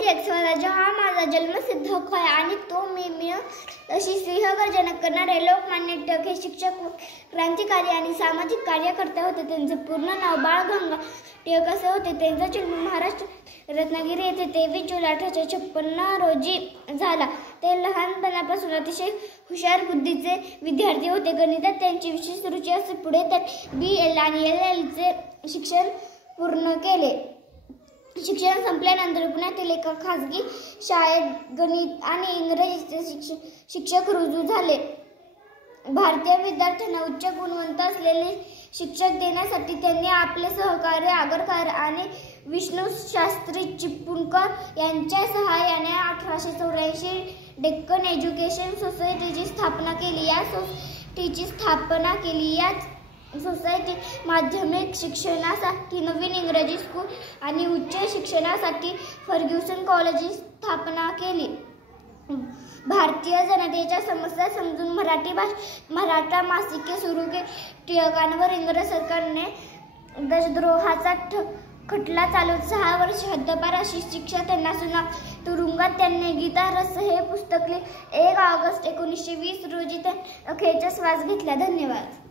स्वराज्य हा माझा जन्मसिद्ध हक्क आहे आणि तो मी मिळव अशी सिंहगर्जना करणारे लोकमान्य टिळक हे शिक्षक, क्रांतिकारी आणि सामाजिक कार्यकर्ते होते. त्यांचे पूर्ण नाव बाळ गंगाधर टिळक असे होते. त्यांचा जन्म महाराष्ट्र रत्नागिरी येथे 23 जुलै 1856 रोजी झाला. ते लहानपणापासून अतिशय हुशार बुद्धीचे विद्यार्थी होते. गणितात त्यांची विशेष रुची असे. पुढे त्यांनी BL आणि LL शिक्षण पूर्ण केले. शिक्षण संपल्यानंतर पुण्यातील एका खाजगी शाळेत गणित आणि इंग्रजीचे शिक्षक रुजू झाले. भारतीय विद्यार्थ्यांना उच्च गुणवंत असलेले शिक्षण देण्यासाठी त्यांनी आपले सहकारी आगरकर आणि विष्णुशास्त्री चिपळूणकर यांच्या सहाय्याने 1884 डेक्कन एज्युकेशन सोसायटीची स्थापना केली. या सोसायटी माध्यमिक शिक्षणासाठी नवीन इंग्रजी स्कूल आणि उच्च शिक्षणासाठी फर्ग्युसन कॉलेजची स्थापना केली. भारतीय जनतेच्या समस्या समजून मराठा मासिके सुरू केली. टिळकांवर इंग्रज सरकारने देशद्रोहाचा खटला चालवून 6 वर्ष हद्दपार अशी शिक्षा त्यांना सुनावली. तुरुंगात त्यांनी गीता रस हे पुस्तक लिहिले. 1 ऑगस्ट 1920 रोजी त्यांनी अखेरचा श्वास घेतला. धन्यवाद.